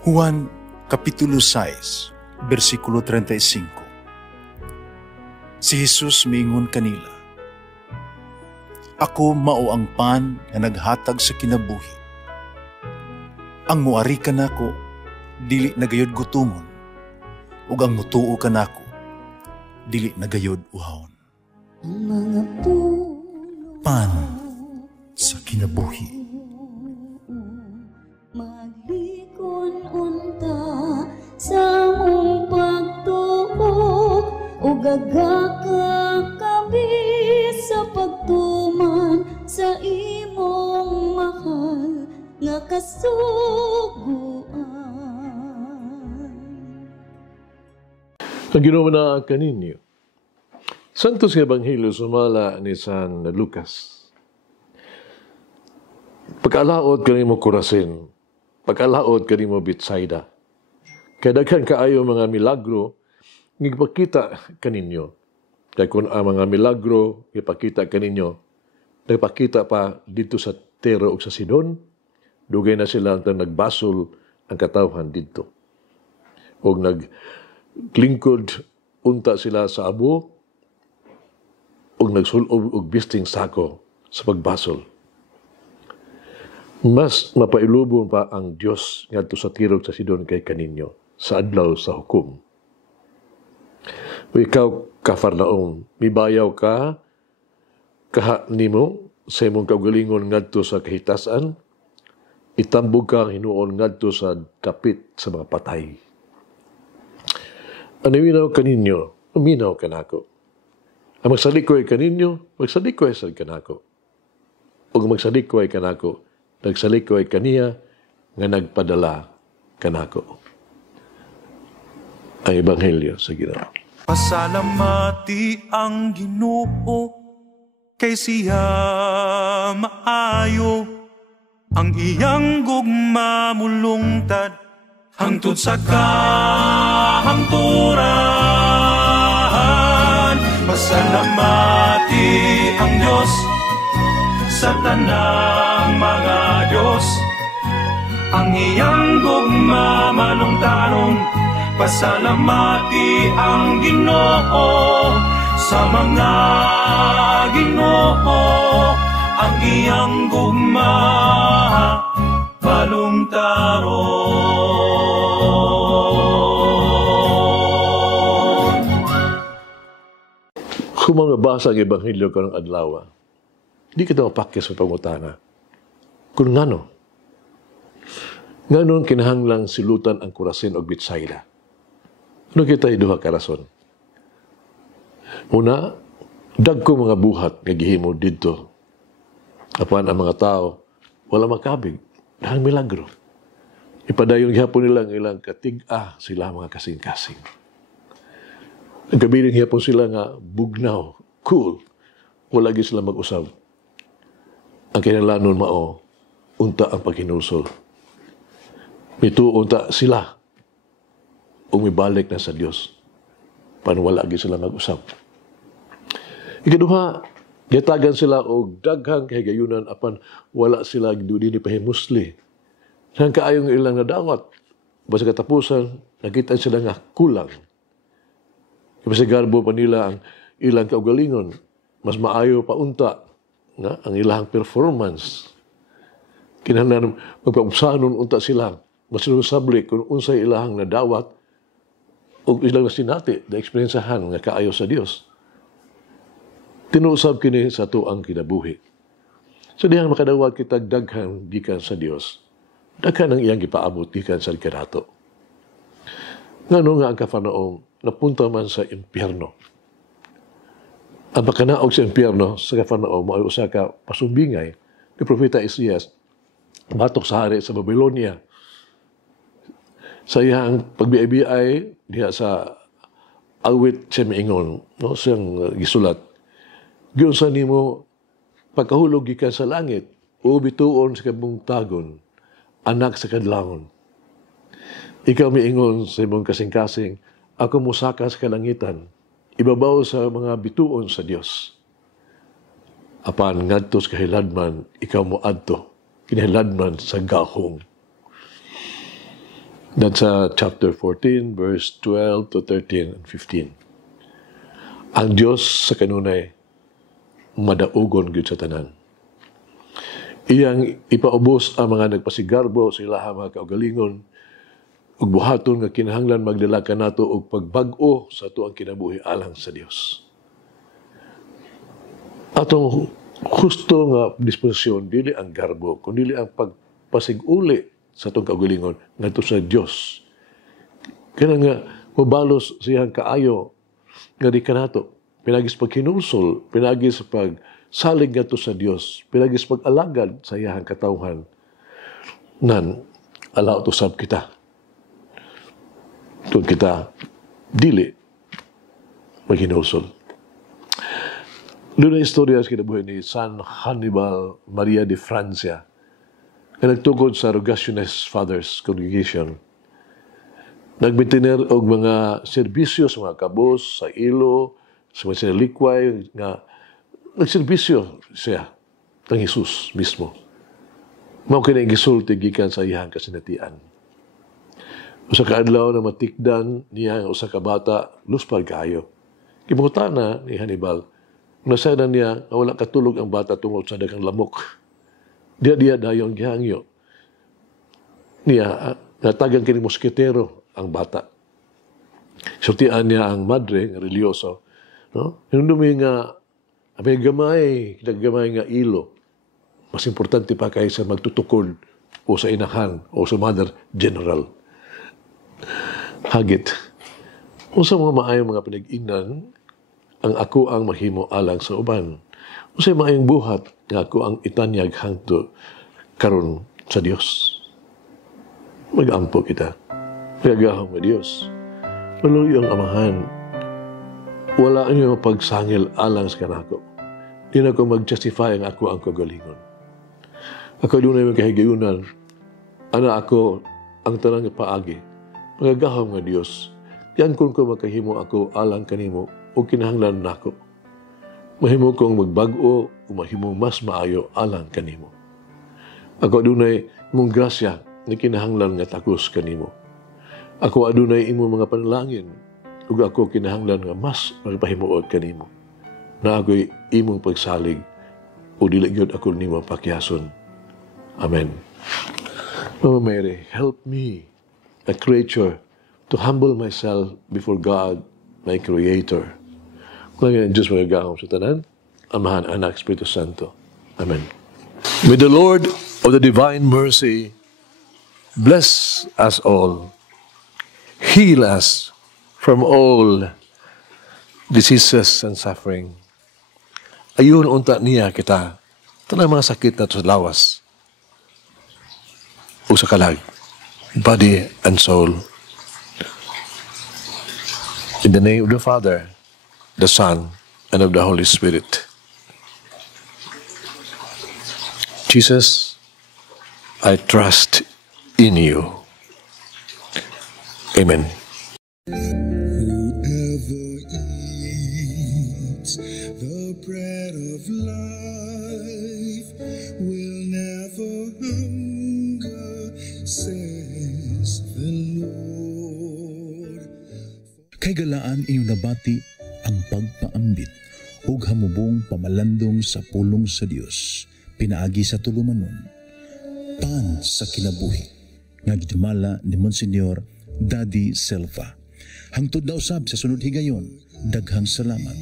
Juan Kapitulo 6, versikulo 35. Si Jesus miingon kanila, "Ako mao ang pan nga naghatag sa kinabuhi. Ang muari kanako dili nagayod gutomon, ug ang mutuo kanako dili nagayod uhawon." Pan sa kinabuhi. Maglikon unta sa mong pagtuo, ug gagaka kami sa pagtuman sa imong mahal nga kasuguan. Ang ginawa na kaninyo. Santos nga Ebanghelyo sumala ni San Lucas. Pagkalaot kanimo Corazin, pagkalaot kanimo Betsaida. Kaya daghan kaayo mga milagro nga ipakita kaninyo. Kaya kung ang mga milagro ipakita kaninyo, nagpakita pa dito sa Tiro o sa Sidon, dugay na sila ang nagbasol ang katawhan dito. O naglingkod unta sila sa abo, o nagsulob og bisting sako sa pagbasol. Mas mapailubon pa ang Diyos ngadto sa Tiro sa Sidon kay kaninyo sa adlaw sa hukom. O ikaw, Kafarnaum, mibayaw ka kaha nimo sa imong kaugalingon ngadto sa kahitasan, itambog ka hinuon ngadto sa dapit sa mga patay. Ang minaw kaninyo, uminaw kanako. Ang magsalikoy kaninyo, magsalikoy sa kanako. O magsalikoy kanako, nagsalikoy kaniya nga nagpadala kanako. Ang Ebanghelyo sa Ginoo. Pasalamati ang Ginoo kay siya maayo, ang iyang gugma mulungtad hangtod sa kahangturan. Pasalamati ang Diyos sa tanang mga Diyos, ang iyang gugma malungtaron. Pasalamati ang Ginoo sa mga Ginoo, ang iyang gugma malungtaron. Kung mga basa ang Ebanghelyo ka ng adlaw, hindi kita mapakis sa pangutana. Kung ngano kinahanglang silutan ang Corazin o Betsaida. Ano kita iduha karason? Una, dagko mga buhat nga gihimo didto. Apan ang mga tao wala makabig, dahang milagro. Ipadayon gihapon nila ang ilang katig-a sila mga kasing-kasing. Nagkabiling hiyapon sila nga bugnaw, cool. Wala lagi sila mag-usab. Ang kinalanon mao, unta ang paghinulsol. Mito unta sila. Umibalik na sa Diyos. Paano wala lagi sila mag-usab. Ikaduha, yatagan sila og daghang kahigayunan apan wala sila dili pahimusli. Nang kaayong ilang nadawat. Basta katapusan, nakita sila nga kulang. Kasi garbo pa nila ang ilang kaugalingon. Mas maayo pa unta nga ang ilang performance. Kinahanglan magpaubsanon unta sila. Mas sinusabli kung unsay ilang nadawat o ilang nasinati na eksperyensahan nga kaayo sa Dios. Tinuusab kini sa tuang kinabuhi. So dihang makadawat kita daghan gikan sa Dios. Daghan ang iyang gipaabot gikan sa kadato. Ngano nga ang Kafarnaum napunta man sa impyerno. Ang pagkanaog sa impyerno sa Kafarnaum ay usa ka pasumbingay ni Propeta Isaias batok sa hari sa Babylonia. Sa iyang pagbiay-biay diha sa awit siya miingon, no, siyang gisulat. Giunsa nimo pagkahulog gikan sa langit, o bituon sa kabungtagon, anak sa kadlangon. Ikaw miingon sa imong kasing-kasing, ako musaka sa kalangitan, ibabaw sa mga bituon sa Dios. Apan ngadto sa kahiladman, ikaw mo adto, kinahiladman sa gahong. That's chapter 14, verse 12 to 13 and 15. Ang Diyos sa kanunay, madaugon gyud sa tanan. Iyang ipaubos ang mga nagpasigarbo sa ilahang mga kaugalingon, ug buhaton nga kinahanglan magdala kanato og pagbag-o sa ato ang kinabuhi alang sa Dios. Atong husto nga disposisyon dili ang garbo, kundi ang pagpasiguli sa atong kaugalingon ngadto sa Dios. Kana nga mabalos siyang kaayo nga di kanato, pinagis paghinulsol, pinagis pagsalig ngadto sa Dios, pinagis pag-alagad sa iyang katawhan nan alaw to sab kita. Tun kita dili maghinulsol. Doon ang istorya sa kinabuhi ni San Hannibal Maria de Francia na nagtugod sa Rogationist Fathers Congregation. Nagmitiner og mga serbisyo sa mga kabos, sa ilo, sa mga sinalikway, nga nagserbisyo siya ng Jesus mismo. Mao kini gisulti gikan sa iyang kasinatian. Usa ka adlaw na matikdan niya ang usa ka bata, luspal kaayo. Gibungutana ni Hannibal, nasadan niya na wala katulog ang bata tungod sa daghang lamok. Diya dayon gihangyo. Niya, natagan kini moskitero ang bata. Sultian niya ang madre, nga religyoso. No? Yung dumi nga, may gamay nga ilo. Mas importante pa kaysa magtutukod o sa inahan o sa mother general. Hagit. Kung sa mga maayong mga pinag-inan, ang ako ang mahimo alang sa uban. Kung sa maayong buhat, nga ako ang itanyag hangto karon sa Dios. Mag-ampo kita. Magagahong nga Dios. Maluyo ang amahan. Wala niyo pagsangil alang sa kanako. Di na ko mag-justify ang ako ang kagalingon. Ako doon ay magkahigayunan. Ana ako ang tanang paagi. Magagahom nga Dios. Yan kung ko makahimo ako alang kanimo o kinahanglan nako. Mahimo kong magbag-o o mahimo mas maayo alang kanimo. Ako adunay mong grasya na kinahanglan nga takos kanimo. Ako adunay imo mga panalangin ug ako kinahanglan nga mas magpahimuot kanimo. Na ako'y imong pagsalig o dili gyud ako nimo pakyason. Amen. Mama Mary, help me, a creature, to humble myself before God, my Creator. Ngayon, Diyos magagahom sa tanan, Amahan, Anak, Espiritu Santo. Amen. May the Lord of the divine mercy bless us all, heal us from all diseases and suffering. Ayun, unta niya kita, tanang mga sakit na sa lawas o sa kalag, body and soul. In the name of the Father, the Son, and of the Holy Spirit. Jesus, I trust in you. Amen. Whoever eats the bread of life will never hunger, says the Lord. Kay galaan inyong nabati ang pagpaambit ug hamubong pamalandong sa pulong sa Dios pinaagi sa tulumanon. Pan sa kinabuhi nga gidumala ni Monsignor Daddy Selva. Hangtod na usab sa sunod higayon, daghang salamat.